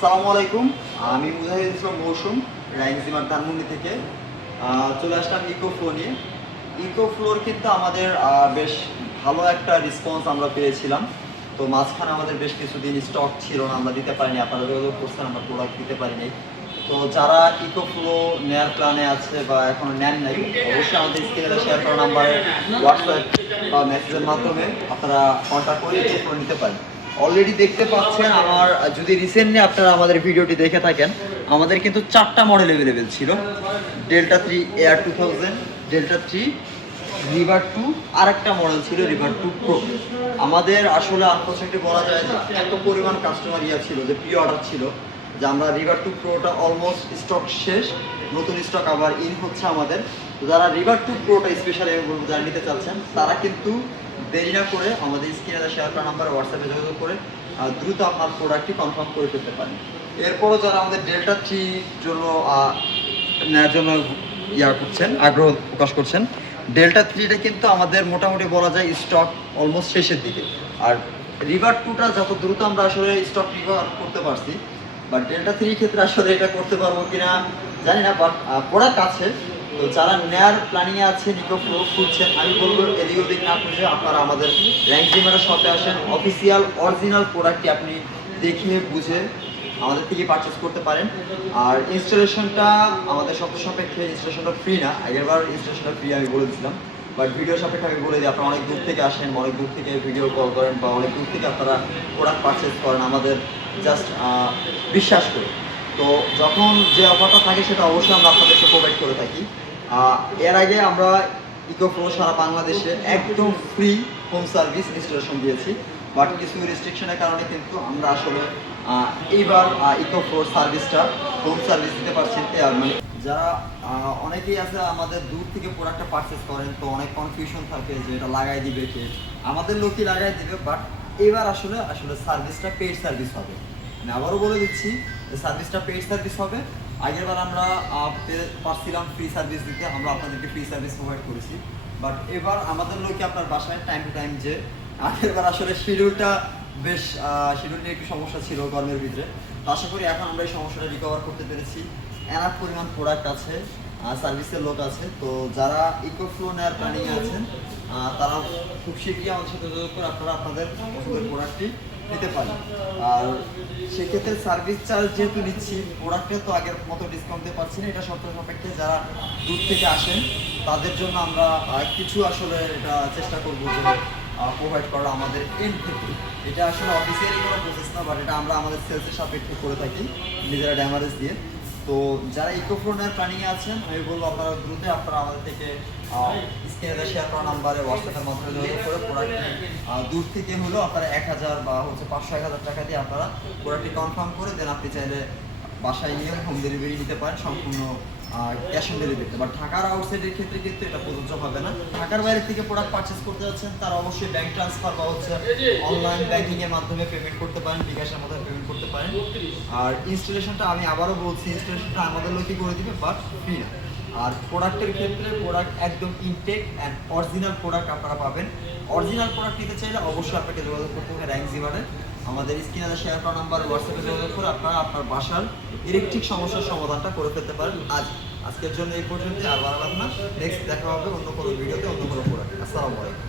আসসালামু আলাইকুম। আমি মুজাহিদ ইসলাম মৌসুম রাইনজিমার ধানমন্ডি থেকে চলে আসলাম ইকো ফ্লো নিয়ে। ইকো ফ্লোর কিন্তু আমাদের বেশ ভালো একটা রেসপন্স আমরা পেয়েছিলাম। তো মাঝখানে আমাদের বেশ কিছুদিন স্টক ছিল না, আমরা দিতে পারিনি, আপনারা যোগাযোগ করছেন, আমরা প্রোডাক্ট দিতে পারিনি। তো যারা ইকো ফ্লো নেয়ার প্ল্যানে আছে বা এখনো নেন নাই, অবশ্যই আমাদের স্ক্রিনে শেয়ার করা নাম্বারে হোয়াটসঅ্যাপ বা মেসেজের মাধ্যমে আপনারা কন্ট্যাক্ট করে ইকো ফ্লো নিতে পারেন। অলরেডি দেখতে পাচ্ছেন আমার, যদি রিসেন্টলি আপনারা আমাদের ভিডিওটি দেখে থাকেন, আমাদের কিন্তু 4টা মডেল অ্যাভেলেবেল ছিল। ডেল্টা 3 এয়ার 2000, ডেল্টা 3 রিভার 2, আর একটা মডেল ছিল রিভার 2 প্রো। আমাদের আসলে আনফরচুনেটলি বলা যায় যে এত পরিমাণ কাস্টমার ছিল, যে প্রি অর্ডার ছিল, যে আমরা রিভার 2 প্রোটা অলমোস্ট স্টক শেষ, নতুন স্টক আবার ইন হচ্ছে আমাদের। যারা রিভার 2 প্রোটা স্পেশালি যারা নিতে চাচ্ছেন, তারা কিন্তু দেরি না করে আমাদের স্ক্রিনে শেয়ার করা নাম্বারে হোয়াটসঅ্যাপে যোগাযোগ করে দ্রুত আপনার প্রোডাক্টটি কনফার্ম করে ফেলতে পারেন। এরপরও যারা আমাদের ডেল্টা 3 জন্য নেওয়ার জন্য করছেন, আগ্রহ প্রকাশ করছেন, ডেল্টা 3টা কিন্তু আমাদের মোটামুটি বলা যায় স্টক অলমোস্ট শেষের দিকে। আর রিভার 2টা যত দ্রুত আমরা আসলে স্টক রিকভার করতে পারছি, বাট ডেল্টা 3 ক্ষেত্রে আসলে এটা করতে পারবো কিনা জানি না, বাট প্রোডাক্ট আছে। তো যারা নেয়ার প্ল্যানিংয়ে আছেন, ইকো ফ্লো খুঁজছেন, আমি বলবো এদিক ওদিক না খুঁজে আপনারা আমাদের র্যাঙ্কজিমারের শপে আসেন। অফিসিয়াল অরিজিনাল প্রোডাক্টটি আপনি দেখে বুঝে আমাদের থেকে পারচেস করতে পারেন। আর ইনস্টলেশনটা আমাদের শর্ত সাপেক্ষে, ইনস্টলেশনটা ফ্রি না। আগেরবার ইনস্টলেশনটা ফ্রি আমি বলে দিয়েছিলাম, বাট ভিডিও সাপেক্ষে আমি বলে দিই, আপনারা অনেক দূর থেকে আসেন, অনেক দূর থেকে ভিডিও কল করেন বা অনেক দূর থেকে আপনারা প্রোডাক্ট পারচেস করেন আমাদের জাস্ট বিশ্বাস করে। তো যখন যে অফারটা থাকে সেটা অবশ্যই আমরা আপনাদেরকে প্রোভাইড করে থাকি। এর আগে আমরা ইকো ফ্লো সারা বাংলাদেশে একদম ফ্রি হোম সার্ভিস ইনস্টলেশন দিয়েছি, বাট কিছু রেস্ট্রিকশনের কারণে কিন্তু আমরা আসলে এইবার ইকো ফ্লোর সার্ভিসটা হোম সার্ভিস দিতে পারছি। মানে যারা অনেকেই আছে আমাদের দূর থেকে প্রোডাক্টটা পারচেস করেন, তো অনেক কনফিউশন থাকে যে এটা লাগাই দিবে কে, আমাদের লোকই লাগাই দিবে। বাট এবার আসলে সার্ভিসটা পেইড সার্ভিস হবে। আমি আবারও বলে দিচ্ছি, সার্ভিসটা পেইড সার্ভিস হবে। আগেরবার আমরা পারছিলাম ফ্রি সার্ভিস দিতে, আমরা আপনাদেরকে ফ্রি সার্ভিস প্রোভাইড করেছি, বাট এবার আমাদের লোকে আপনার বাসায় টাইম টু টাইম যে, আগেরবার আসলে শিডিউলটা বেশ শিডিউল নিয়ে একটু সমস্যা ছিল গরমের ভিতরে। তো আশা করি এখন আমরা এই সমস্যাটা রিকভার করতে পেরেছি। এনাফ পরিমাণ প্রোডাক্ট আছে, সার্ভিসের লোক আছে। তো যারা ইকো ফ্লো নেওয়ার প্ল্যানিংয়ে আছেন, তারা খুব শীঘ্রই আমাদের সাথে যোগাযোগ করে আপনারা আপনাদের পছন্দের প্রোডাক্টটি নিতে পারেন। আর সেক্ষেত্রে সার্ভিস চার্জ যেহেতু নিচ্ছি, প্রোডাক্টে তো আগের মতো ডিসকাউন্ট দিতে পারছি না। এটা শর্ত সাপেক্ষে যারা দূর থেকে আসেন তাদের জন্য আমরা কিছু আসলে এটা চেষ্টা করবো যে প্রোভাইড করা আমাদের এন্ড থেকে। এটা আসলে অফিসিয়ালি কোনো প্রসেস না, বাট এটা আমরা আমাদের সেলসের সাপেক্ষে করে থাকি নিজেরা ড্যামারেজ দিয়ে। তো যারা ইকো ফ্লো নেওয়ার প্ল্যানিংয়ে আছেন, আমি বলবো আপনারা দ্রুত আপনারা আমাদের থেকে স্ক্রিনে শেয়ার করা নাম্বারে হোয়াটসঅ্যাপের মাধ্যমে যোগাযোগ করে প্রোডাক্টটি দূর থেকে হলেও আপনারা 1000 বা 500-1000 টাকা দিয়ে আপনারা প্রোডাক্টটি কনফার্ম করে দেন। আপনি চাইলে বাসায় নিয়ে হোম ডেলিভারি নিতে পারেন, সম্পূর্ণ ক্যাশ অন ডেলিভারিতে। বাট ঢাকার আউটসাইডের ক্ষেত্রে কিন্তু এটা প্রযোজ্য হবে না। ঢাকার বাইরে থেকে প্রোডাক্ট পারচেস করতে যাচ্ছেন, তারা অবশ্যই ব্যাংক ট্রান্সফার বা অনলাইন ব্যাংকিংয়ের মাধ্যমে পেমেন্ট করতে পারেন, বিকাশের মাধ্যমে পেমেন্ট করতে পারেন। আর ইনস্টলেশনটা আমি আবারও বলছি, ইনস্টলেশনটা আমাদের লোকই করে দিবে, বাট ফ্রি না। আর প্রোডাক্টের ক্ষেত্রে প্রোডাক্ট একদম ইনটেক অ্যান্ড অরিজিনাল প্রোডাক্ট আপনারা পাবেন। অরিজিনাল প্রোডাক্ট নিতে চাইলে অবশ্যই আপনাকে যোগাযোগ করতে হবে র্যাঙ্কজিমারে। আমাদের স্ক্রিনে শেয়ার করা নাম্বার হোয়াটসঅ্যাপে যোগাযোগ করে আপনারা আপনার বাসার ইলেকট্রিক সমস্যার সমাধানটা করে ফেলতে পারেন। আজকের জন্য এই পর্যন্ত, আর বারবার না, নেক্সট দেখা হবে অন্য কোনো ভিডিওতে, অন্য কোনো প্রোডাক্ট। আসসালামু আলাইকুম।